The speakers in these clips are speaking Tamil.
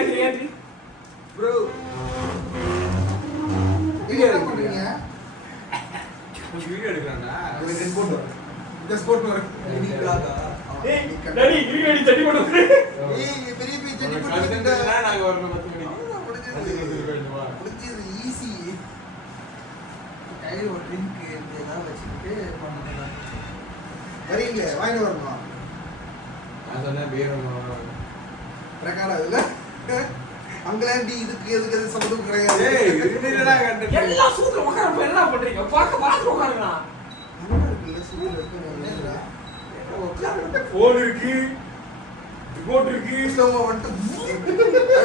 ஏந்திரி ப்ரோ என்ன பண்றீங்க? வீடியோ எடுக்கறானடா. இந்த ஸ்போர்ட் வர டேய் டாடி கிரிக்கெட் சட்டி போடு ஏய் பெரிய பெரிய சட்டி போட்டு கண்டென்ட்னா நாங்க வரணும் 10 மணிக்கு. முடிஞ்சது ஈஸி. கையில ஒரு ட்ரிங்க் ஏதாவது வச்சுக்கிட்டு பண்ணுங்க. வரீங்க வாங்கிட்டு வரணும். நான் சொன்னேன் பேர் ரெக்கார்ட் ஆகுதுல அங்கலாண்டி இதுக்கு எதுக்கு எது சம்பந்தம் கிடையாது. ஏய் என்னடா கண்டென்ட் எல்லாம் சூத்துல உட்கார்ந்து என்ன பண்றீங்க பாத்து உட்காருங்க நல்லா இருக்குல்ல சூப்பரா இருக்கு. என்னடா போன் இருக்கு ரிமோட் இருக்கு ஸ்லோவா வந்துட்டு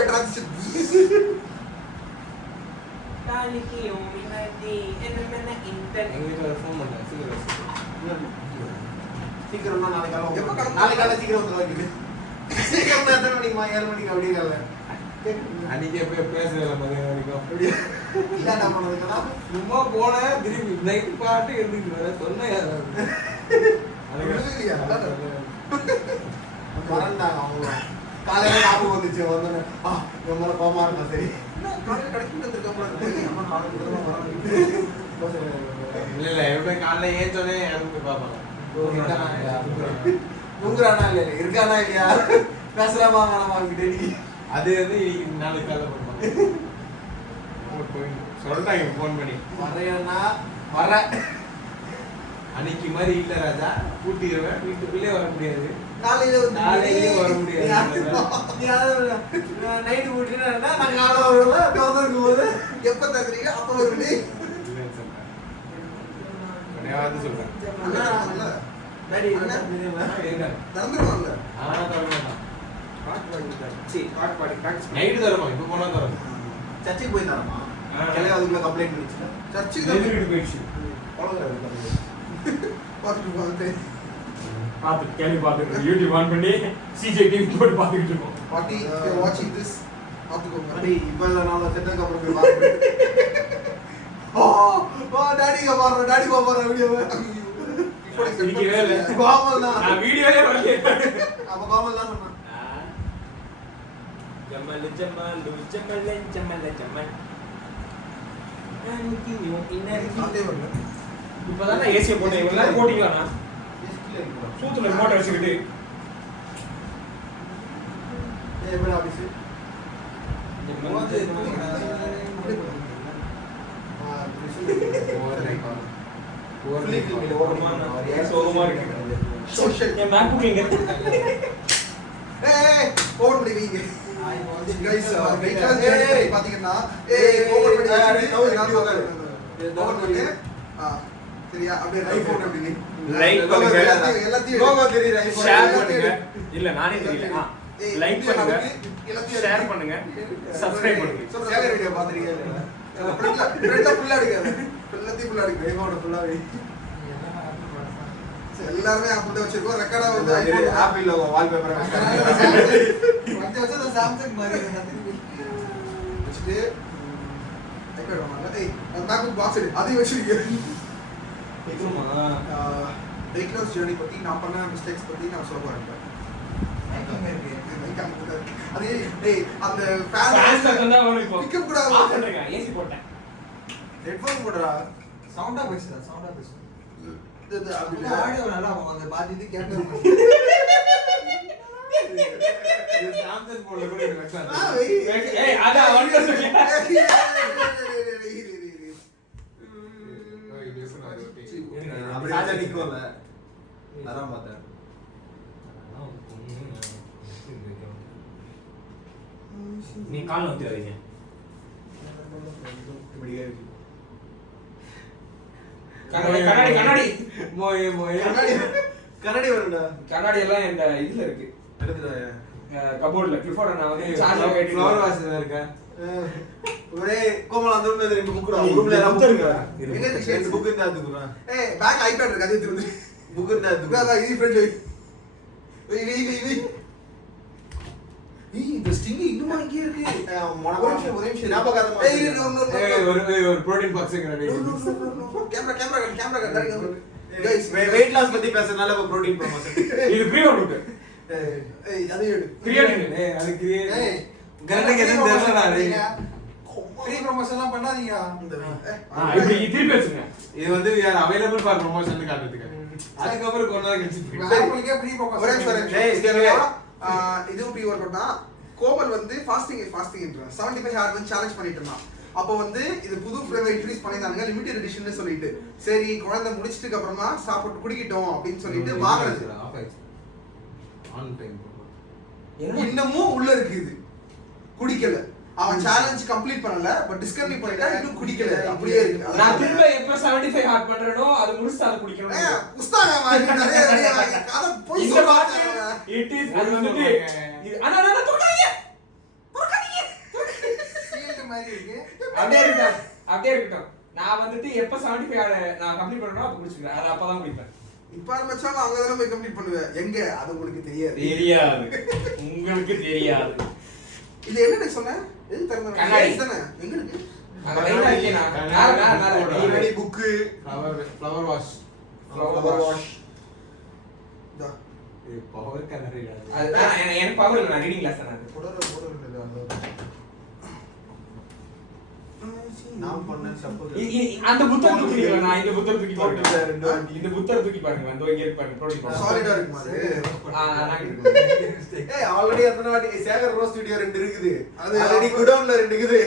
டிரான்சிஷன் தாலிக்கு ஓமினதி என்னென்ன இன்டர் எங்க வீட்ல ஃபோன் பண்ணேன் சீக்கிரமா நாளைக்கு காலை சீக்கிரம் வந்துருவாங்க. சீக்கிரம் எத்தனை மணிக்குமா 7 மணிக்கு அப்படியே காலைல அன்னைக்கே போய் பேசல மதியம் வரைக்கும் அப்படியே இல்ல என்ன பண்ணுறதுன்னா சும்மா போனேன் திரும்பி நைட் பாட்டு எடுத்துட்டு சொன்னேன் மறந்தாங்க அவங்க காலையில ஞாபகம் வந்துச்சு வந்தோடனே என் மேல கோமா இருந்தா சரி காலையில் கிடைக்கிட்டு இல்ல இல்ல எப்படி காலைல ஏஞ்சோடனே எனக்கு பாப்பாங்க தூங்குறானா இல்ல இருக்கானா இல்லையா பேசலாமா வேணாமா கிட்ட அது வந்து இன்னைக்கு நாளைக்கு காலைல பண்ணுவாங்க சொல்லிட்டாங்க ஃபோன் பண்ணி வரையனா வர அன்னைக்கு மாதிரி இல்ல ராஜா கூட்டிடுவேன் வீட்டுக்குள்ளே வர முடியாது காலையிலே வர முடியாது நைட்டு கூட்டினா நான் காலை வருவோம்ல திறந்துருக்கும் போது எப்ப தங்குறீங்க அப்ப வருவீங்க வந்து சொல்றேன் திறந்துருவாங்கல்ல நைட்டு தரமா இப்ப போனா தரோம் சர்ச்சுக்கு போய் தரமா கிளை அதுக்குள்ள கம்ப்ளைண்ட் பண்ணிச்சு சர்ச்சுக்கு போயிடுச்சு பார்த்துட்டு பாத்து கேள்வி பாத்துட்டு யூடியூப் ஆன் பண்ணி சிஜே டிவி போட்டு பாத்துக்கிட்டு இருக்கோம் பாட்டி வாட்சிங் திஸ் பாத்துக்கோங்க அடி இப்போ நான் செட்டக்கு அப்புறம் போய் பாத்து டாடி பாப்பற வீடியோ இப்போ சிரிக்கவே இல்ல. கோமல் தான் நான் வீடியோவே வரல அப்ப கோமல் தான் சொன்னான் ஜமல் அதே வரல இப்பதான் ஏசிய போட்டேன் இவ்வளவு நேரம் போட்டீங்களா சூத்துல ரிமோட் வச்சுக்கிட்டு எப்படி ஆபீஸ் சரியா அப்படியே ஐபோன் அப்படி லைக் பண்ணுங்க எல்லாத்தையும் லோகோ தெரியுது ஷேர் பண்ணுங்க இல்ல நானே தெரியல லைக் பண்ணுங்க ஷேர் பண்ணுங்க சப்ஸ்கிரைப் பண்ணுங்க சேலரி வீடியோ பாத்துறீங்க ஃப்ரெண்ட்ல ஃபுல்லா எடுக்காத எல்லாத்தையும் ஃபுல்லா எடுக்க ஐபோன் ஃபுல்லா எல்லாரும் அப்படி வச்சிருக்கோம் ரெக்கார்டா வந்து ஐபோன் ஆப்பிள் லோகோ வால்பேப்பர் வந்து வச்சது சாம்சங் மாதிரி வச்சுட்டு ஐபேட் வாங்க ஏய் மேக்புக் பாக்ஸ் எடு அதையும் வச்சிருக்கீங்க வெயிட் லாஸ் ஜர்னி பத்தி நான் பண்ண மிஸ்டேக்ஸ் பத்தி நான் சொல்ல போறேன் அது டேய் அந்த ஃபேன்ஸ் வந்தா வரும் இப்போ பிக்கப் கூட ஆஃப் பண்றேங்க ஏசி போட்டேன் ஹெட்போன் போடுறா சவுண்டா பேசு இது அப்படி ஆடியோ நல்லா அந்த பாதித்து கேட்க இது சாம்சங் போன்ல கூட எனக்கு வெக்ஸா ஏய் அத ஒன்ல சொல்லிட்டேன் அப்படி ராஜா நிக்கோல அதான் பார்த்தேன் நீ கால் நோத்தி வரீங்க இப்படியே கண்ணாடி மோயே மோயே கண்ணாடி வரும்டா கண்ணாடி எல்லாம் இந்த இதுல இருக்கு கபோர்ட்ல கிளிஃபோர்ட் நான் வந்து ஃப்ளவர் வாசன் இருக்கா ஒரே கோமல் அந்த ரூம்ல ரெண்டு புக் ரூம்ல எல்லாம் புக் இருக்கு என்ன ரெண்டு புக் இருந்தா அதுக்குறா ஏய் பேக் ஐபேட் இருக்கு அது எடுத்து புக் இருந்தா அதுக்கு அதான் இது ஃப்ரெண்ட் வெய் இந்த ஸ்டிங் இன்னும் அங்கேயே இருக்கு ஒரு நிமிஷம் ஞாபகம் ஒரு protein box ready camera guys weight loss பத்தி பேசறனால இப்ப புரோட்டீன் ப்ரோமோஷன் இது ப்ரீ ஒர்க் ஏய் அதை எடு கிரியேட்டிவ் அது கிரியேட் ஏய் கரெக்டா எதுவும் தெரியல ஃப்ரீ ப்ரமோஷன்லாம் பண்ணாதீங்க இப்படி திருப்பி வச்சுங்க. இது வந்து we are available for promotion னு காட்டுதுங்க. அதுக்கப்புறம் கொஞ்ச நேரம் கழிச்சு வேறங்களுக்கே ஃப்ரீ ப்ரமோஷன் இது ப்ரீ வொர்க் அவுட்னா கோமல் வந்து ஃபாஸ்டிங் 75 ஹார்ட் வந்து சேலஞ்ச் பண்ணிட்டு இருந்தான். அப்போ வந்து இது புது ஃப்ளேவர் இன்ட்ரோ듀ஸ் பண்ணிருந்தாங்க லிமிடெட் எடிஷன் சொல்லிட்டு சரி குழந்தை முடிச்சிட்டு அப்புறமா சாப்பிட்டு குடிக்கிட்டோம் அப்படின்னு சொல்லிட்டு வாங்குறது ஆன் டைம் இன்னமும் உள்ள இருக்கு இது குடிக்கல அவன் சேலஞ்ச் கம்ப்ளீட் பண்ணல பட் டிஸ்கன்டினியூ பண்ணிட்டா இன்னும் குடிக்கல அப்படியே இருக்கு நான் திரும்ப எப்ப 75 ஹார்ட் பண்றேனோ அது முடிச்சு அது குடிக்கணும். புஸ்தக மாதிரி நிறைய கதை போய் இந்த பாட்டு இட் இஸ் அது வந்துட்டு இது அண்ணா அண்ணா தொடாதீங்க சீல்ட் மாதிரி இருக்கு அப்படியே இருக்கட்டும். நான் வந்துட்டு எப்ப 75 நான் கம்ப்ளீட் பண்ணனோ அப்ப குடிச்சுக்கிறேன். அது அப்பதான் குடிப்பேன். இப்ப ஆரம்பிச்சாலும் அங்க தான போய் கம்ப்ளீட் பண்ணுவேன் எங்க அது உங்களுக்கு தெரியாது உங்களுக்கு தெரியாது. இது என்ன சொன்னேன் எது தரணும் கண்ணாடி தானே எங்களுக்கு அங்க லைட்டா இருக்கேனா கண்ணாடி புக் ஃப்ளவர் வாஷ் டா பவர் கண்ணாடி அது எனக்கு பவர் இல்ல. நான் ரீடிங் கிளாஸ் தான போடற நான் பண்ண தப்பு அந்த புத்தகம் தூக்கிடுங்க. நான் இந்த புத்தகம் தூக்கி போட்டுறேன். இந்த புத்தகம் தூக்கி பாருங்க. அந்த இங்க இருக்கு பாருங்க. ப்ரோடி சாலிடா இருக்கு மாதிரி ஏய் ஆல்ரெடி அத்தனை வாட்டி சேகர் ரோஸ் ஸ்டுடியோ 2 இருக்குது. அது ஆல்ரெடி குடவுன்ல 2 இருக்குது.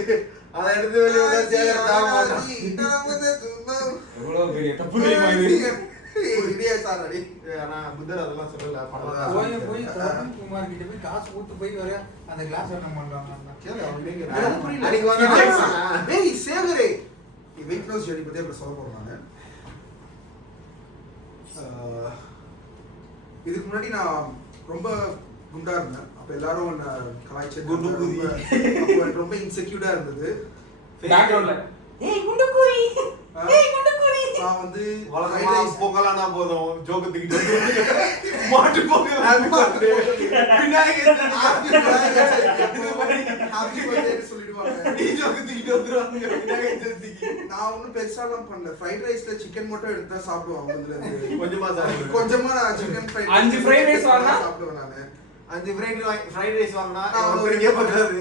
அத எடுத்து வெளிய வந்தா சேகர் தாவமா. எவ்வளவு பெரிய தப்பு தெரியுமா இது? இடியா சார் அடி ஆனா புத்தர் அதெல்லாம் சொல்லல. போய் தருண் குமார் கிட்ட போய் காசு கொடுத்து போய் வர அந்த கிளாஸ் என்ன பண்றாங்க கேளு அவனுக்கு எனக்கு புரியல. அன்னைக்கு வந்தா ஏய் சேகரே வெயிட் லாஸ் ஜர்னி பத்தி அப்படி சொல்ல போறேன் நான். இதுக்கு முன்னாடி நான் ரொம்ப குண்டா இருந்தேன். அப்ப எல்லாரும் என்ன கலாய்ச்சு குண்டு குதி. அப்போ எனக்கு ரொம்ப இன்செக்யூர்டா இருந்தது. பேக்ரவுண்ட்ல ஏய் குண்டு குடி ஏய் குண்டு குடி நான் வந்து வளர்ந்தா பொங்கலானா போதும் ஜோக்கு தூக்கிட்டு மாட்டு Pongal happy birthday Vinayagar happy birthday சொல்லிடுவாங்க. நீ ஜோக்கு தூக்கிட்டு வந்துருவாங்க விநாயகர் சதுர்த்திக்கு. நான் ஒன்னும் பெருசாலாம் பண்ணல. ஃப்ரைட் ரைஸ்ல சிக்கன் மட்டும் எடுத்தா சாப்பிடுவாங்க அதுல இருந்து கொஞ்சமா சாப்பிடு. கொஞ்சமா நான் சிக்கன் ஃப்ரைட் 5 ஃப்ரைட் ரைஸ் வாங்கினா சாப்பிடுவேன் நானு. 5 ஃப்ரைட் ரைஸ் வாங்குனா ஒருத்தருக்கே பத்தாது.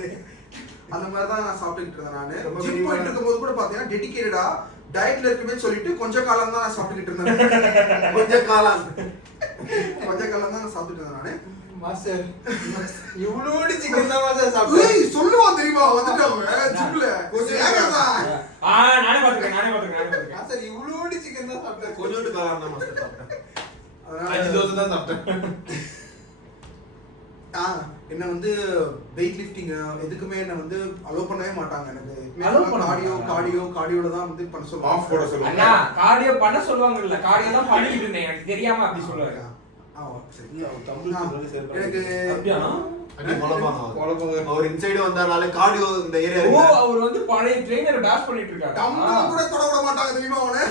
அந்த மாதிரி தான் நான் சாப்பிட்டுட்டு இருந்தேன் நானு. ரொம்ப ஜிம் மினிமலா. போயிட்டு இருக்கும்போது கூட பாத்தீங்கன்னா டெடிகேட்டடா டயட்ல இருக்குமே சொல்லிட்டு கொஞ்ச காலம் தான் நான் சாப்பிட்டுட்டு இருந்தேன். கொஞ்சம் காலம் கொஞ்ச காலம் தான் நான் சாப்பிட்டுட்டு இருந்தேன் நானு. மாஸ்டர் இவ்வளோடி சிக்கன் தான் மாஸ்டர் சாப்பிட்டேன். ஏய் சொல்லுவான் தெரியுமா வந்துட்டாங்க ஜிம்ல கொஞ்சம் ஏகதான். நானே பாத்துக்கேன். மாஸ்டர் இவ்வளோடி சிக்கன் தான் சாப்பிட்டேன். கொஞ்சோண்டு காலம் தான் மாஸ்டர் சாப்பிட்டேன். அதனால 5 தோசை தான் சாப்பிட்டேன். என்ன வந்து வெயிட் லிஃப்டிங் எதுக்குமே என்ன வந்து அலோ பண்ணவே மாட்டாங்க. Allow எனக்கு பண்ண கார்டியோல தான் வந்து பண்ண சொல்லுவாங்க. ஆஃப் போட சொல்லுவாங்க. அண்ணா கார்டியோ பண்ண சொல்லுவாங்க இல்ல. கார்டியோ தான் பண்ணிட்டு இருந்தேன். எனக்கு தெரியாம அப்படி சொல்லுவாங்க. சரி. எனக்கு அப்படியா? அடி குழப்பாங்க. அவர் இன்சைடு வந்தானாலே கார்டியோ இந்த ஏரியா ஓ இருக்கு. அவர் வந்து பழைய ட்ரெய்னர் டாஷ் பண்ணிட்டு இருக்காரு. டம்பல் கூட தொட விட மாட்டாங்க தெரியுமா அவனை.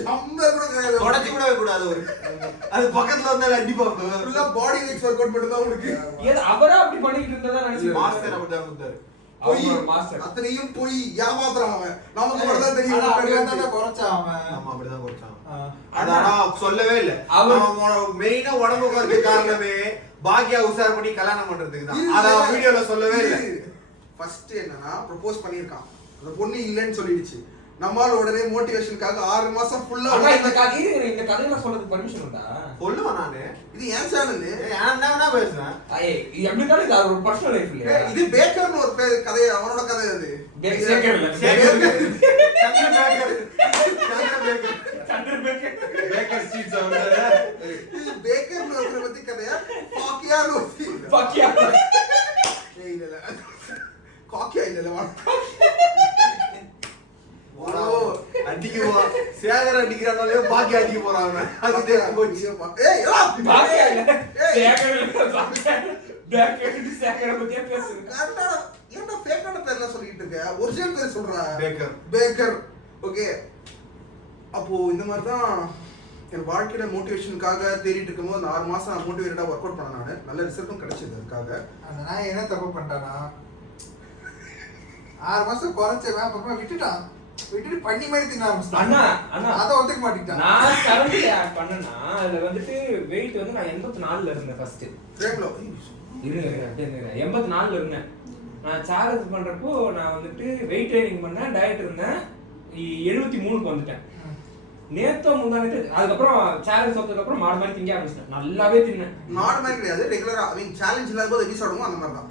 டம்பல் கூட கிடையாது. தொடச்சி கூட கூடாது அவரு. அது பக்கத்துல வந்தா அடிப்பாங்க. ஃபுல்லா பாடி வெயிட் வொர்க் அவுட் மட்டும் தான் உங்களுக்கு. ஏது அவரா அப்படி பண்ணிட்டு இருந்ததா நினைச்சேன். மாஸ்டர் அப்படிதான் கொடுத்தாரு. பொய் அவர் மாஸ்டர். அத்தனையும் பொய் ஏமாத்துறான் அவன். நமக்கு மட்டும் தான் தெரியும். ஆனா அப்படியே தான் குறைச்சான் அவன். ஆமா அப்படிதான் குறைச்சான். ஆ. ஆனா சொல்லவே இல்ல. அவன் மெயினா உடம்பு குறைக்க காரணமே பாக்கியா உசார் பண்ணி கல்யாணம் பண்றதுக்கு தான். அத வீடியோல சொல்லவே இல்ல. ஃபர்ஸ்ட் என்னன்னா ப்ரோபோஸ் பண்ணிருக்கான். அந்த பொண்ணு இல்லன்னு சொல்லிடுச்சு. நம்மால உடனே மோட்டிவேஷனுக்காக 6 மாசம் ஃபுல்லா அண்ணா இந்த கதையில சொல்றதுக்கு பர்மிஷன் உண்டா? சொல்லுவேன் நானு. இது ஏன் சேனல்? நான் என்ன பேசுறேன்? ஏய் எப்படி இருந்தாலும் இது ஒரு பர்சனல் லைஃப் இல்லையா? இது பேக்கர்னு ஒரு கதை அவனோட கதை அது. சேகர் இல்ல. சந்திர பேக்கர். பேக்கர் ஸ்ட்ரீட்ஸ் அவங்கள இது பேக்கர்னு ஒருத்தரை பத்தி கதையா பாக்கியான்னு ஒருத்தி. பாக்கியா. ஏய் இல்ல காக்கியா இல்ல ஓ அடிக்குவா. சேகர் அடிக்கிறானாலே பாக்கியா அடிக்க போறாங்க. அது தெரிஞ்சு போச்சு. ஏய் பாக்கியா இல்ல. சேகர் இல்ல. பாக்கியா. பேக்கர் சேகர் பத்தியா பேசுங்க. கரெக்டா ஏன்டா ஃபேக்கான பேர்ல சொல்லிட்டு இருக்க? ஒரிஜினல் பேர் சொல்றா. பேக்கர். பேக்கர். ஓகே. அப்போ இந்த மாதிரி தான் என் வாழ்க்கையில மோட்டிவேஷனுக்காக தேடிட்டு இருக்கும்போது அந்த 6 மாசம் நான் மோட்டிவேட்டடா ஒர்க் அவுட் பண்ணேன் நானு. நல்ல ரிசல்ட்டும் கிடைச்சது அதுக்காக. அந்த நாய் என்ன தப்பு பண்ணிட்டானா 6 மாசம் குறைச்சவன் அப்புறமா விட்டுட்டான். விட்டுட்டு பண்ணி மாதிரி தின்ன ஆரம்பிச்சிட்டான். அண்ணா அண்ணா அதை ஒத்துக்க மாட்டேங்கிட்டான். நான் 70 ஆட் பண்ணேன்னா அதுல வந்துட்டு வெயிட் வந்து நான் 84ல இருந்தேன் ஃபர்ஸ்ட். ஃப்ரேம்ல இருங்க 84ல இருந்தேன். நான் சேலஞ்ச் பண்றப்போ நான் வந்துட்டு வெயிட் ட்ரைனிங் பண்ணேன், டயட் இருந்தேன், 73க்கு வந்துட்டேன். நேத்தோ முந்தானே அதுக்கப்புறம் சேலஞ்ச் சாப்பிட்டதுக்கு அப்புறம் மாடு மாதிரி திங்க ஆரம்பிச்சிட்டேன். நல்லாவே தின்னேன். மாடு மாதிரி கிடையாது, ரெகுலரா ஐ மீன் சேலஞ்ச் இல்லாத போது எப்படி சாப்பிடுமோ அந்த மாதிரி தான்.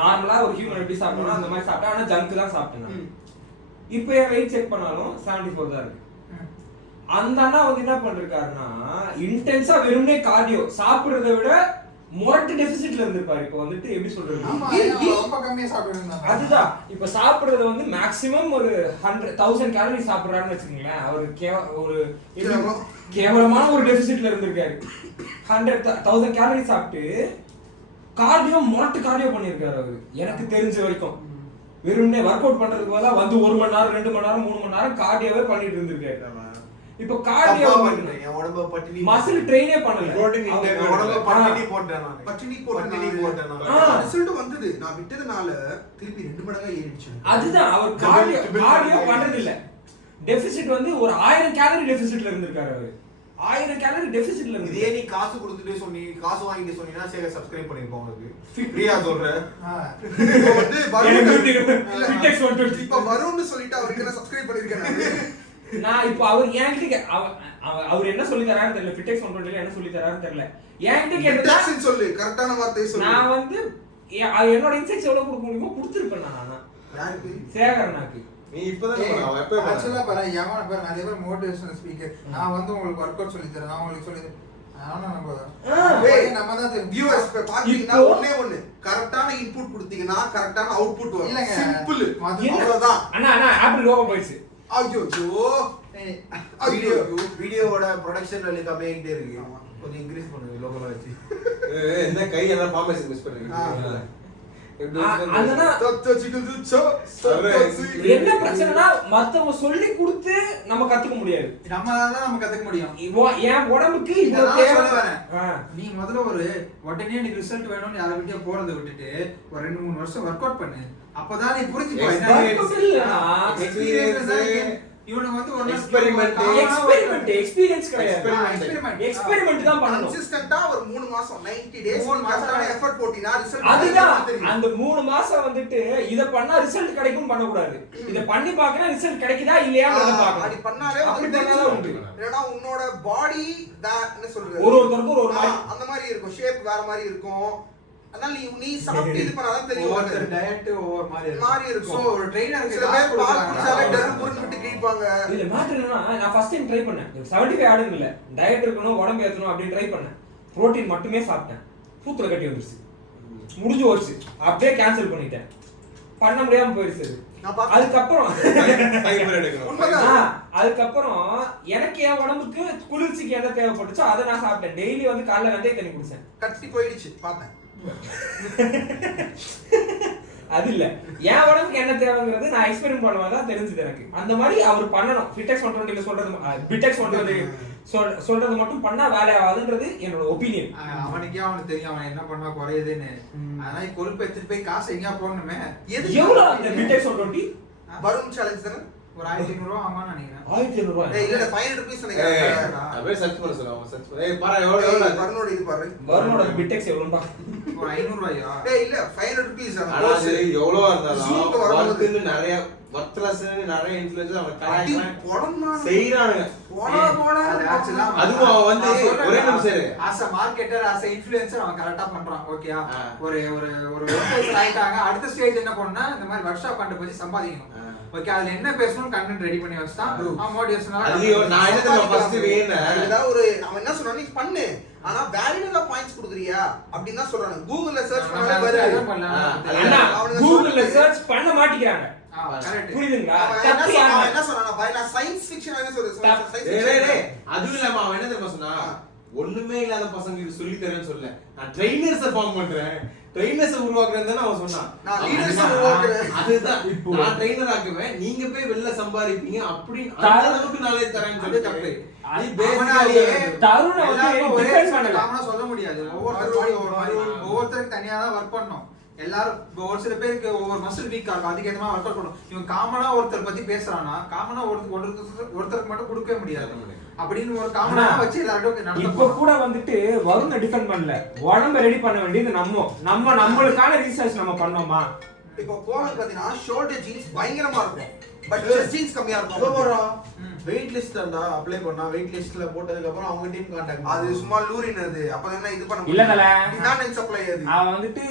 நார்மலா ஒரு ஹியூமன் எப்படி சாப்பிடணும் அந்த மாதிரி சாப்பிட்டேன். ஆனா ஜங்க் தான் சாப்பிட்டேன். இப்போ என் வெயிட் செக் பண்ணாலும் 74 தான் இருக்கு. அந்த அண்ணா வந்து என்ன பண்ணிருக்காருன்னா இன்டென்ஸா வெறுமனே கார்டியோ சாப்பிடுறத விட மொரட்டு டெபிசிட்ல இருந்திருப்பாரு. இப்போ வந்துட்டு எப்படி சொல்றது, ஆமா, ரொம்ப கம்மியா சாப்பிட்டு இருந்தாங்க. அதுதான் இப்போ சாப்பிடுறது வந்து மேக்ஸிமம் ஒரு 1000 கேலரி சாப்பிடுறாருன்னு வச்சுக்கோங்களேன். அவரு ஒரு கேவலமான ஒரு டெபிசிட்ல இருந்திருக்காரு. 1000 கேலரி சாப்பிட்டு கார்டியோ மொரட்டு கார்டியோ பண்ணியிருக்காரு அவரு எனக்கு தெரிஞ்ச வரைக்கும். வெறும்னே ஒர்க் அவுட் பண்றதுக்கு பதிலா வந்து 1 மணி நேரம் 2 மணி நேரம் 3 மணி நேரம் கார்டியோவே பண்ணிட்டு இருந்திருக்காரு. இப்போ கார்டியோ என் உடம்ப பட்டினி மசில் ட்ரெயினே பண்ணல. புரோட்டீன் இன்டேக் உடம்ப பட்டினி போட்டேன் நான். பட்டினி போட்டேன் ரிசல்ட் வந்தது. நான் விட்டதுனால திருப்பி 2 மடங்கா ஏறிடுச்சு. அதுதான் அவர் கார்டியோ பண்றது இல்ல. டெபிசிட் வந்து ஒரு 1000 கேலரி டெபிசிட்ல இருந்திருக்காரு அவரு. 1000 கேலரி டெபிசிட்ல இருந்து. இதே நீ காசு கொடுத்துட்டு சொன்னி காசு வாங்கிட்டு சொன்னீனா சேக சப்ஸ்கிரைப் பண்ணிருப்போம் உங்களுக்கு. ஃப்ரீயா சொல்றேன். இப்போ வந்து ஃபிட்னஸ் 120 இப்போ வரும்னு சொல்லிட்டு அவருக்கு நான் சப்ஸ்கிரைப் பண்ணிருக்கேன். நான் இப்போ அவர் என்கிட்ட அவர் என்ன சொல்லி தராருன்னு தெரியல. ஃபிட்னஸ் 120 என்ன சொல்லி தராருன்னு தெரியல. என்கிட்ட கேட்டா சொல்லு, கரெக்டான வார்த்தையை சொல்லு. நான் வந்து என்னோட இன்சைட்ஸ் எவ்வளவு கொடுக்க முடியுமோ கொடுத்திருப்பேன். நான் யாருக்கு? சேகரனாக்கு. நீ இப்பதான் எப்ப ஆக்சுவலா பாரு எவன பாரு நிறைய பேர் மோட்டிவேஷனல் ஸ்பீக்கர். நான் வந்து உங்களுக்கு ஒர்க் அவுட் சொல்லி தரேன், நான் உங்களுக்கு சொல்லி தரேன். ஆனா நம்ம தான் தெரியும். வியூவர்ஸ் பாத்தீங்கன்னா ஒண்ணே கரெக்டான இன்புட் கொடுத்தீங்கன்னா கரெக்டான அவுட்புட் வரும். இல்லங்க சிம்பிள். அவ்வளவுதான். அண்ணா ஆப்பிள் லோகோ போயிடுச்சு. வீடியோவோட ப்ரொடக்ஷன் வேல்யூ கம்மியாகிட்டே இருக்கு. கொஞ்சம் இன்க்ரீஸ் பண்ணுங்க லோகோல வச்சு. என்ன கை எல்லாம் ஃபார்மேஷன் மிஸ் பண்ணிருக்கீங்க. என்ன பிரச்சனைனா மத்தவங்க சொல்லி கொடுத்து நம்ம கத்துக்க முடியாது. நம்ம கத்துக்க முடியும். என் உடம்புக்கு நீ முதல்ல உடனே எனக்கு ரிசல்ட் வேணும்னு யாருக்கிட்டே போறதை விட்டுட்டு ஒரு 2-3 வருஷம் ஒர்க் அவுட் பண்ணு. அப்பதான் நீ புரிஞ்சுக்கோ. இவனுக்கு வந்து ஒரு எக்ஸ்பீரியன்ஸ் கிடையாது. எக்ஸ்பெரிமென்ட் தான் பண்ணணும். கன்சிஸ்டன்ட்டா ஒரு 3 மாசம் 90 டேஸ் கரெக்டான எஃபர்ட் போட்டினா ரிசல்ட். அதுதான் அந்த 3 மாசம் வந்துட்டு இத பண்ணா ரிசல்ட் கிடைக்கும் பண்ண கூடாது. இத பண்ணி பார்க்கனா ரிசல்ட் கிடைக்குதா இல்லையாங்கறத பார்க்கணும். அப்படி பண்ணாலே வந்து உண்டு. ஏன்னா உன்னோட பாடி என்ன சொல்றது ஒருத்தருக்கு ஒரு அந்த மாதிரி இருக்கும். ஷேப் வேற மாதிரி இருக்கும். அதனால நீ சாப்பிட்டு இது பண்ணாதான் தெரியும். ஒவ்வொரு டயட் ஒவ்வொரு மாதிரி இருக்கும். சோ ஒரு ட்ரெய்னருக்கு சில பேர் பால் குடிச்சாலே டர்ன் புரிஞ்சு விட்டு கிழிப்பாங்க. இல்ல மேட்டர் என்னன்னா நான் ஃபர்ஸ்ட் டைம் ட்ரை பண்ணேன். 75 ஆடுங்க இல்ல. டயட் இருக்கணும், உடம்பு ஏத்தணும் அப்படி ட்ரை பண்ணேன். புரோட்டீன் மட்டுமே சாப்பிட்டேன். சூத்திர கட்டி வந்துருச்சு. முடிஞ்சு போச்சு. அப்படியே கேன்சல் பண்ணிட்டேன். பண்ண முடியாம போயிருச்சு. அதுக்கப்புறம் எனக்கு என் உடம்புக்கு குளிர்ச்சிக்கு என்ன தேவைப்பட்டுச்சோ அதை நான் சாப்பிட்டேன். டெய்லி வந்து காலைல வெந்தய தண்ணி குடிச்சேன். கட்டி போயிடுச்சு பார்த்தேன். அது இல்ல என் உடம்புக்கு என்ன தேவைங்கிறது நான் எக்ஸ்பெரிமெண்ட் பண்ணுவாதான் தெரிஞ்சது எனக்கு. அந்த மாதிரி அவர் பண்ணணும். ஃபிட்னஸ் 120 சொல்றது பிட்டெக்ஸ் 120 சொல்றது மட்டும் பண்ணா வேலை ஆகாதுன்றது என்னோட ஒப்பீனியன். அவனுக்கு தெரியும் அவன் என்ன பண்ணா குறையுதுன்னு. அதனால கொழுப்பு எடுத்துட்டு போய் காசு எங்கயா போடணுமே. எவ்வளவு அந்த பிட்டெக்ஸ் 120 வரும் சேலஞ்ச் தானே. ஒரு 1500 ரூபாய் ஆமான்னு நினைக்கிறேன். 1500 ரூபாய். இல்ல 500 ரூபீஸ் நினைக்கிறேன். அப்படியே சர்ச் பண்ண சொல்ல அவன் சர்ச் பண்ணு. பாரு எவ்வளவு வருணோட இது பாரு. வருணோட பிட்டெக்ஸ் எவ்வளவு பா? ஒரு 500 ரூபாயா? இல்ல 500 ரூபீஸ். ஆனா சரி எவ்வளவு இருந்தாலும் வரதுன்னு நிறைய வர்த்ரஸ்னு நிறைய இன்ஃப்ளூயன்சர் அவன் கலாய்க்கறான் செய்றானுங்க. போடா அதுவும் அவன் வந்து ஒரே நிமிஷம் as a marketer as a influencer அவன் கரெக்ட்டா பண்றான். ஓகேயா? ஒரு இன்ஃப்ளூயன்சர் ஆயிட்டாங்க. அடுத்த ஸ்டேஜ் என்ன பண்ணா இந்த மாதிரி வொர்க் ஷாப் கண்டு போய் சம்பாதிக்கணும். ஓகே அதுல என்ன பேசணும் கண்டென்ட் ரெடி பண்ணி வச்சான். மோட்டிவேஷனலா நான் என்ன தெரியுமா ஃபர்ஸ்ட் வேணே ஏதாவது ஒரு அவன் என்ன சொன்னானே பண்ணு. ஆனா வேலிடா பாயிண்ட்ஸ் கொடுக்குறியா அப்படினா சொல்றாங்க. கூகுள்ல சர்ச் பண்ணாலே வருது. அண்ணா கூகுள்ல சர்ச் பண்ண மாட்டேங்கிறாங்க. கரெக்ட் புரியுதுங்களா? அவன் என்ன சொன்னானா பை நான் சயின்ஸ் ஃபிக்ஷன் ஆவே சொல்றேன். அதுவும் இல்லாம அவன் என்ன தெரியுமா சொன்னா ஒண்ணுமே இல்லாத பசங்களுக்கு சொல்லி தரேன்னு சொல்ல நான் ட்ரெய்னர்ஸ் ஃபார்ம் பண்றேன் ட்ரெய்னர்ஸ் உருவாக்குறேன்னு அவன் சொன்னான். நான் லீடர்ஸ் உருவாக்குறேன். அதுதான் இப்போ நான் ட்ரெய்னர் ஆக்குவேன் நீங்க போய் வெளில சம்பாதிப்பீங்க அப்படி அந்த அளவுக்கு நாளே தரேன்னு சொல்லி தப்பு. அது பேசிக்கலி தருண வந்து ஒரே டிஃபென்ஸ் பண்ணல. நாம சொல்ல முடியாது. ஒவ்வொருத்தருக்கு தனியா தான் வர்க் பண்ணனும். எல்லாரும் இப்போ ஒரு சில பேருக்கு ஒவ்வொரு மசில் வீக்கா இருக்கும், அதுக்கு ஏற்ற மாதிரி ஒர்க் அவுட் பண்ணும். இவன் காமனா ஒருத்தர் பத்தி பேசுறானா காமனா ஒருத்தருக்கு மட்டும் கொடுக்கவே முடியாது அப்படின்னு ஒரு காமனா வச்சு எல்லாரும் இப்ப கூட வந்துட்டு வருண டிஃபெண்ட் பண்ணல, உடம்ப ரெடி பண்ண வேண்டியது நம்மளுக்கான ரீசர்ச் நம்ம பண்ணோமா. இப்போ கோவல் பாத்தீங்கன்னா ஷோல்டர் ஜீன்ஸ் பயங்கரமா இருக்கும், பட் செஸ்ட் ஜீன்ஸ் கம்மியா இருக்கும். வெயிட் லிஸ்ட் அப்ளை பண்ணா வெயிட் லிஸ்ட்ல போட்டதுக்கு அப்புறம் அவங்க டீம் கான்டாக்ட் அது சும்மா லூரின் அது. அப்ப என்ன இது பண்ண இல்ல தல, டிமாண்ட் அண்ட் சப்ளை அது. அவன் வந்துட்டு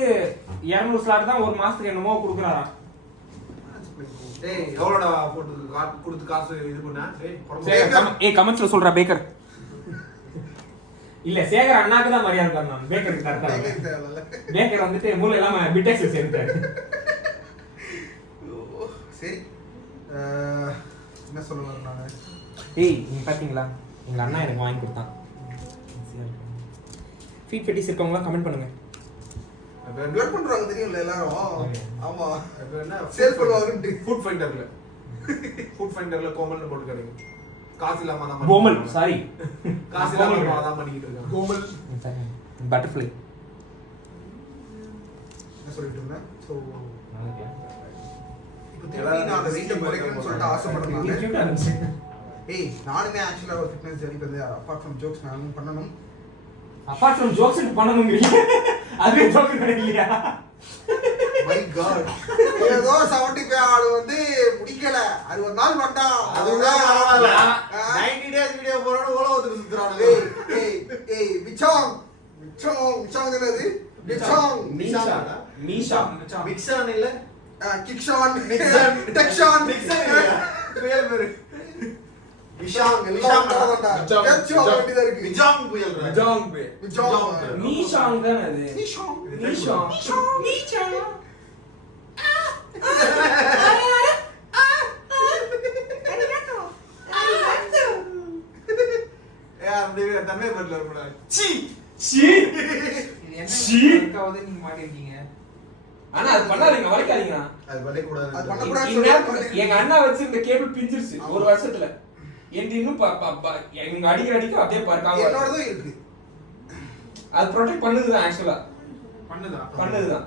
200 ஸ்லாட் தான் ஒரு மாசத்துக்கு என்னமோ குடுக்குறாராம். டேய் எவ்வளோடா போட்டு கொடுத்து காசு இது பண்ண கமெண்ட்ஸ்ல சொல்றா பேக்கர். இல்ல சேகர் அண்ணாக்கு தான் மரியாதை தரணும், பேக்கருக்கு தரல. பேக்கர் வந்துட்டு மூளை இல்லாம பிடெக்ஸ் சேர்ந்தாரு. சரி என்ன சொல்லுவாரு நானு. ஏய் நீங்க பாத்தீங்களா, எங்க அண்ணா எனக்கு வாங்கி கொடுத்தான். ஃபீட் ஃபெட்டிஸ் இருக்கவங்க கமெண்ட் பண்ணுங்க. வெயிட் பண்றாங்க தெரியும்ல எல்லாரும். ஆமா இப்போ என்ன சேல் பண்ணுவாங்க. ஃபுட் ஃபைண்டர்ல கோமல்னு போட்டு கிடைக்கும். காசு இல்லாம தான் கோமல் சாரி காசு இல்லாம தான் பண்ணிட்டு இருக்காங்க. கோமல் பட்டர்ஃப்ளை என்ன சொல்லிட்டு இருந்தேன். சோ இப்போ திருப்பி நான் அந்த வெயிட் குறைக்கணும்னு சொல்லிட்டு ஆசைப்படுறேன். ஏய் நானுமே ஆக்சுவலா ஒரு ஃபிட்னஸ் ஜர்னி பண்ணி அப்பார்ட் ஃப்ரம் ஜோக்ஸ் நானும் பண்ணணும். அப்பார்ட் ஃப்ரம் ஜோக்ஸ் பண்ணணும்ங்கறீங்க, அதுவே ஜோக் இல்லையா? மை காட், ஏதோ 75 ஆளு வந்து முடிக்கல, அது ஒரு நாள் வந்தான். அதுதான் பரவாயில்ல. 90 டேஸ் வீடியோ போறோம்னு ஓலோத்துக்கு சுத்துறானுங்க. ஏய் மிச்சாங் என்னது? மிச்சாங் மிக்ஸான் இல்ல கிக்ஷான் மிக்ஸான் டெக்ஷான் புயல் பேரு மிஷாங் எல்லாம் நடந்தா கேட்சோ வேண்டியதா இருக்கு. மிஜாங் புயல் மிச்சாங் மீஷாங் தான் அது. மிஷாங் மீஷாங் தன்மை படல இருப்பா. சி இது என்ன இருக்காவது நீங்க மாட்டிருக்கீங்க. ஆனா அது பண்ணாதீங்க, வளைக்காதீங்க. அது வலை கூடாது. அது பண்ணக்கூடாது. எங்க அண்ணா வச்சிருந்த கேபிள் பிஞ்சிருச்சு ஒரு வருஷத்துல. என்கிட்ட இன்னும் எங்க அடிக்கிற அடிக்க அப்படியே பார்க்காம என்னோடதும் இருக்கு. அது ப்ரொடெக்ட் பண்ணுதுதான், ஆக்சுவலா பண்ணுதுதான்.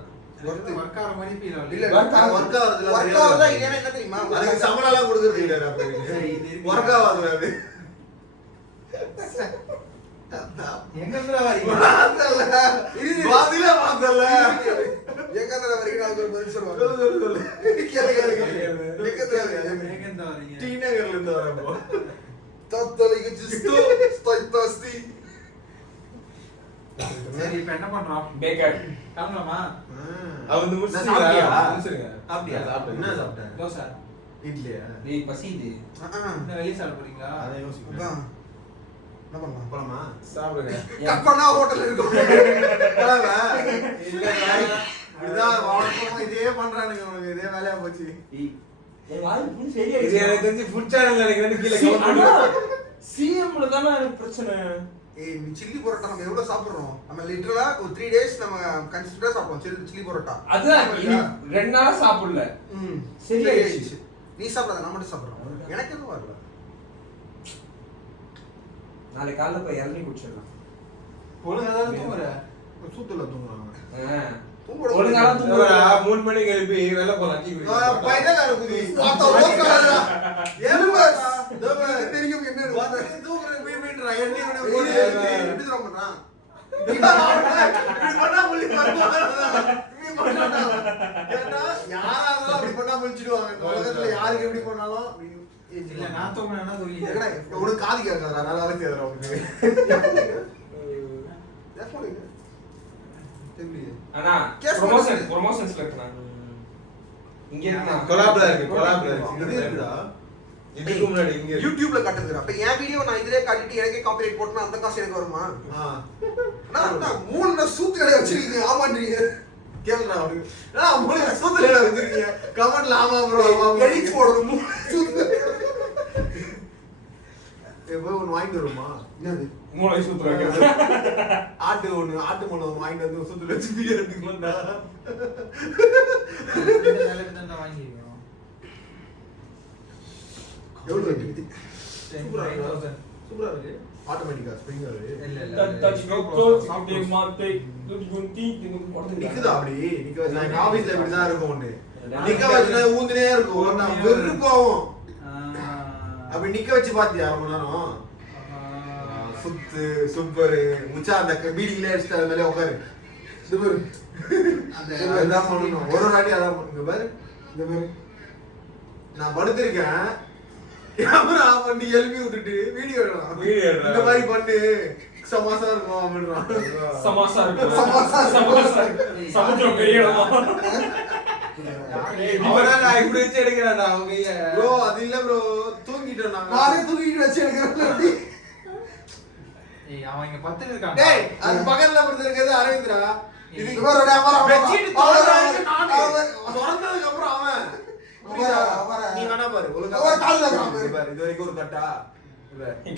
ஒர்க் ஆற மாதிரி ஃபீல் ஆகுது. இல்ல ஒர்க் ஆகுதுல. ஒர்க் ஆகுதா இல்லையா என்ன தெரியுமா? அதுக்கு சம்பளம் எல்லாம் கொடுக்குறது இல்ல அப்ப. ஒர்க் ஆகுதுல அது. எங்க இருந்து வரீங்க? பாதில மாத்தல. எங்க தர வரைக்கும் நான் ஒரு பதில் சொல்றேன். சொல்லு. கேளு. எங்க தர எங்க இருந்து வரீங்க? டி நகர்ல இருந்து வரப்போ. தத்தலிக்கு ஜிஸ்து ஸ்டைத்தஸ்தி. சரி இப்போ என்ன பண்றோம்? பேக்கர் கிளம்பலாமா? அவன் சாப்பிட்டியா? முடிச்சிருங்க. சாப்பிட்டியா? என்ன சாப்பிட்ட? தோசை. இட்லியா? டேய் பசிது. என்ன வெளிய சாப்பிட போறீங்களா? அதை யோசிக்கிறேன். அதான் என்ன பண்ணலாம்? போலாமா? சாப்பிடுங்க. கட் பண்ணா ஹோட்டல்ல இருக்கும். போலாமா? இல்ல இதான் வழக்கமா இதே பண்றானுங்க உனக்கு இதே வேலையா போச்சு. என் வாய் புடி சரியா இது எனக்கு தெரிஞ்சு ஃபுட் சேனல்ல நினைக்கிறேன் கீழ கமெண்ட் பண்ணுங்க. சிஎம்ல தான எனக்கு பிரச்சனை. ஏய் நீ சில்லி பரோட்டா நம்ம எவ்வளவு சாப்பிடுறோம்? நம்ம லிட்டரலா ஒரு 3 டேஸ் நம்ம கன்சிஸ்டன்ட்டா சாப்பிடுவோம் சில்லி பரோட்டா. அதுதான் இனி 2 நாளா சாப்பிடல. சரியாயிடுச்சு. நீ சாப்பிடாத, நான் மட்டும் சாப்பிடுறேன். எனக்கு எதுவும் வரல. நாளைக்கு காலைல போய் இளநீ குடிச்சிடலாம். ஒழுங்கா தான் தூங்குற. சூத்துல தூங்குறாங்க. ஒழுங்கால தூங்குறா. 3 மணிக்கு எழுப்பி வெளில போலாம் டீ குடிக்கலாம். பையனார குதி. பாத்தா ஓகேடா. ஏலுமஸ். இது தெரியும் என்ன வந்து தூங்குற பீபீன்றா எண்ணி விட போடு. எப்படி சொல்ல பண்றான்? இப்படி பண்ணா முள்ளி பறப்பாங்க. இப்படி பண்ணா. ஏன்னா யாராவது அப்படி பண்ணா முழிச்சிடுவாங்க. இந்த உலகத்துல யாருக்கு எப்படி பண்ணாலும் இல்ல நான் தூங்குறேன்னா தூங்கிட்டேன். எங்கடா உனக்கு காது கேட்காதா நல்லா வேலை செய்யறா உனக்கு. அண்ணா ப்ரமோஷன்ஸ்ல இருக்குண்ணா. இங்க இருக்குண்ணா. கொலாப்ல இருக்கு. இது இருக்குடா. இதுக்கு முன்னாடி இங்க இருக்கு. யூடியூப்ல காட்டுதுடா. அப்ப என் வீடியோ நான் இதுலயே காட்டிட்டு எனக்கே காப்பிரைட் போட்டா அந்த காசு எனக்கு வருமா? நான் மூணுல சூத்து கடை வச்சிருக்கீங்க. ஆமான்றீங்க. கேளுடா அவனுக்கு. மூணு சூத்துல வச்சிருக்கீங்க. கமெண்ட்ல ஆமா ப்ரோ ஆமா எடிட் போடணும். சூத்து. போய் ஒன்று வாங்கிட்டு வருமா? என்னது? மூளை சூத்திர வைக்கிறது. ஆட்டு மலை ஒன்று வாங்கிட்டு வந்து சூத்துல வச்சு வீடியோ எடுத்துக்கலாம்டா. இந்த நிலையில தான் வாங்கிருக்கோம். எவ்வளவு இருக்கு? சூப்பரா இருக்கு. ஆட்டோமேட்டிக்கா ஸ்ப்ரிங்கர் நிக்குதா அப்படி நிக்க வச்சு நான் ஆபீஸ்ல இப்படி தான் இருக்கும் ஒண்ணு நிக்க வச்சுனா ஊந்துனே இருக்கும் நான் வெறுப்பாவும் அப்படி நிக்க வச்சு பாத்தியா ரொம்ப நேரம் சுத்து சூப்பர் முச்சா அந்த பீடிங்ல அடிச்சிட்டு அது மேல உட்காரு இது பாரு அதான் பண்ணணும் ஒரு நாட்டி அதான் பண்ணுங்க பாரு இந்த பாரு நான் படுத்திருக்கேன் கேமரா ஆஃப் பண்ணி எழுப்பி விட்டுட்டு வீடியோ எடுக்கலாம் இந்த மாதிரி பண்ணு சமாசா இருக்கும் அப்படின்றான் சமாசா இருக்கும் சமுத்திரம் பெரிய இடமா நான் இப்படி வச்சு எடுக்கிறேன்டா அவங்க ப்ரோ அது இல்ல ப்ரோ தூங்கிட்டோம் நானே தூக்கிட்டு வச்சு எடுக்கிறேன். அவன் இங்க பத்து இருக்கான். டேய் அது பக்கத்துல படுத்திருக்கிறது அரவிந்த்ரா இது இவரோட பெட்ஷீட் திறந்ததுக்கு நானு திறந்ததுக்கு அப்புறம் அவன் நீ வேணா பாரு ஒழுங்கா பாரு இது வரைக்கும் ஒரு கட்டா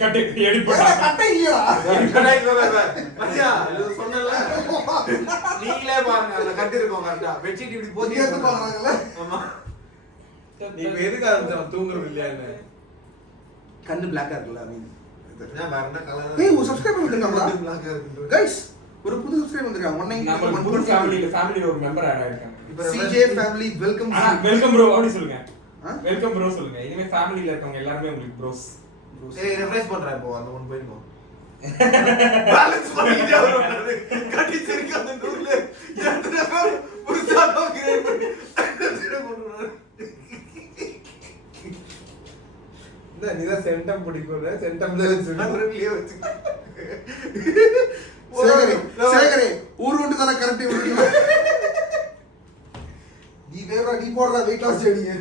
கட்டு எடி போடா கட்டை இல்லையா சொன்னல நீங்களே பாருங்க அந்த கட்டு இருக்கும் கரெக்டா பெட்ஷீட் இப்படி போத்தி எடுத்து பாக்குறாங்கல்ல. ஆமா நீ இப்ப எதுக்கு ஆரம்பிச்சான் தூங்குறது இல்லையான்னு கண்ணு பிளாக்கா இருக்குல்ல ஐ மீன் நான் வேற என்ன கலர் ஏய் ஒரு சப்ஸ்கிரைபர் வந்திருக்காங்களா பிளாக்கா இருக்கு गाइस ஒரு புது சப்ஸ்கிரைபர் வந்திருக்காங்க 190 நம்ம புது ஃபேமிலில ஒரு மெம்பர் ஆட் ஆயிருக்காங்க. CJ family welcome welcome bro அப்படி சொல்லுங்க. ஆ? வெல்கம் ப்ரோ சொல்லுங்க. இனிமே ஃபேமிலில இருக்கவங்க எல்லாரும் உங்களுக்கு ப்ரோஸ். ஏய் ரெஃப்ரெஷ் பண்றேன் இப்போ அந்த ஒன் போயிடுமா பேலன்ஸ் பண்ணிட்டே வரானே கட்டி சிரிக்க அந்த நூல்ல எத்தனை புதுசா கிரியேட் பண்ணி இல்ல நீதான் சென்டம் பிடிக்கும்ல சென்டம்ல வச்சு நன்றலியே வச்சு சேகரே ஊர் ஒன்று தான கரெக்ட் விடுங்க. நீ வேற நீ போடுற வெயிட் லாஸ் செய்றீங்க.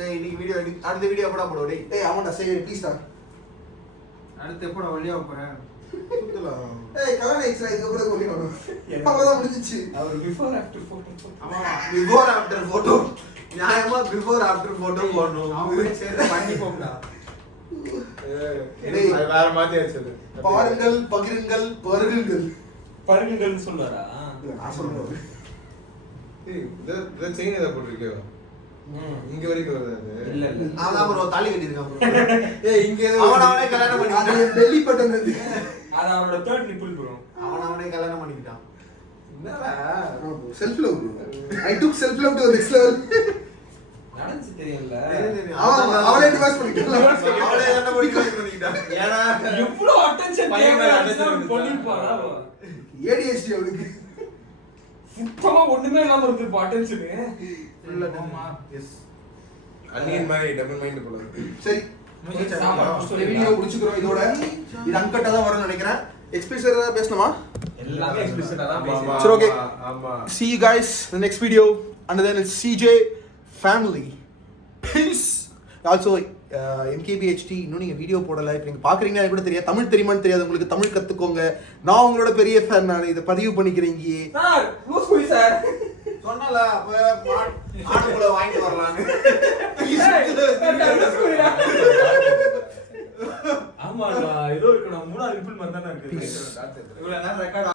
ஏய் இன்னைக்கு வீடியோ அடுத்த வீடியோ எப்படா போடுவ டேய் ஏய் அவன்டா சேகரே ப்ளீஸ் டா. அடுத்து எப்போ வெளியே போறேன்? சுத்தலாம் ஏய் கலர் எக்ஸ்ட்ரா இது கூட சொல்லி வரும். அவ்வளவுதான் முடிஞ்சிச்சு. அவர் பிஃபோர் ஆஃப்டர் போட்டோ. ஆமா பிஃபோர் ஆஃப்டர் போட்டோ நியாயமா பிஃபோர் ஆஃப்டர் போட்டோ போடணும் அவங்க சேர்ந்து பண்ணி போகடா. டேய் வேற மாதிரி ஆச்சு பாருங்கள் பகிருங்கள் பருகுங்கள். பருகுங்கள்னு சொல்றாரா? நான் சொல்றேன். ஏய் இத செயின் ஏதா போட்டுருக்கியோ இங்க வரைக்கும் வருது அது இல்ல இல்ல. அவன் ப்ரோ தாலி கட்டி இருக்கான் ப்ரோ ஏய் இங்க ஏதோ அவனே கல்யாணம் அது பண்ணிட்டான் பெல்லி பட்டன் அது. அது அவரோட தேர்ட் நிப்பிள் ப்ரோ. அவனே கல்யாணம் பண்ணிட்டான் என்னடா self love bro. I took self love to the next level. நடந்துச்சு தெரியல. அவளே டிவோர்ஸ் பண்ணிட்டான். அவளே என்ன பண்ணிட்டான் ஏனா இவ்ளோ அட்டென்ஷன் பையன் மேல attention தேவை வந்துச்சு. பண்ணிருப்பாரா? ADHD அவளுக்கு. சுத்தமா ஒண்ணுமே இல்லாம இருந்திருப்பா அட்டென்ஷன். எஸ் அன்னியன் மாதிரி டபுள் மைண்ட் போல சரி இந்த வீடியோ முடிச்சுக்கிறோம் இதோட. இது அன்கட்டா தான் வரும்னு நினைக்கிறேன். எக்ஸ்பிரஸரா பேசணுமா? எல்லாமே எக்ஸ்பிளிசிட்டா தான் ஆமா, பேசுறேன். சரி, okay. ஆமா See you guys in the next video. And then it's CJ family. Peace. Also MKBHT இன்னும் நீங்க வீடியோ போடல. இப்போ நீங்க பாக்குறீங்கன்னா கூட தெரியாது. தமிழ் தெரியுமான்னு தெரியாது உங்களுக்கு. தமிழ் கத்துக்கோங்க. நான் உங்களோட பெரிய ஃபேன். நான் இதை பதிவு பண்ணிக்கிறேன் இங்கே. சார் லூஸ் குய் சார். சொன்னல அப்ப ஆட்டுக்குள்ள வாங்கிட்டு வரலாம்னு ஆமா ஏதோ இருக்கு நான் மூணாவது நிப்பிள் மாதிரி தானே இருக்கு. இவ்வளவு நேரம் ரெக்கார்ட்